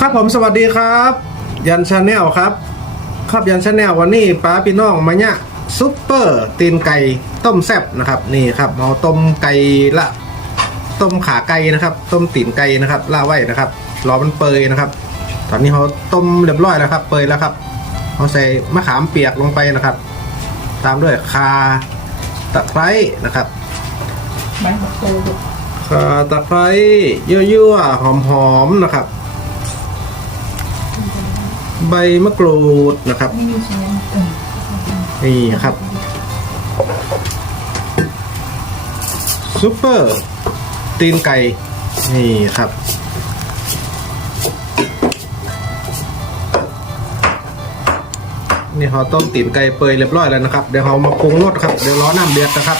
ครับผมสวัสดีครับ ยันชาแนลครับ ครับยันชาแนลวันนี้ป้าพี่น้องมาเนี่ยซุปเปอร์ตีนไก่ต้มแซ่บนะครับนี่ครับเอาต้มไก่ละต้มขาไก่นะครับ ต้มตีนไก่นะครับล่าไว้นะครับรอมันเปยนะครับ ตอนนี้เขาต้มเรียบร้อยแล้วครับ เปยแล้วครับเขาใส่มะขามเปียกลงไปนะครับ ตามด้วยคาตะไคร้นะครับใบมะกรูดข่าตะไคร้ยั่วๆหอมๆนะครับ ใบมะกรูดนะครับนี่มีเชียนเออนี่ครับซุปเปอร์ตีนไก่ นี่ครับ นี่เขาต้มตีนไก่เปื่อยเรียบร้อยแล้วนะครับ เดี๋ยวเขามาปรุงรสครับ เดี๋ยวรอน้ำเดือดนะครับ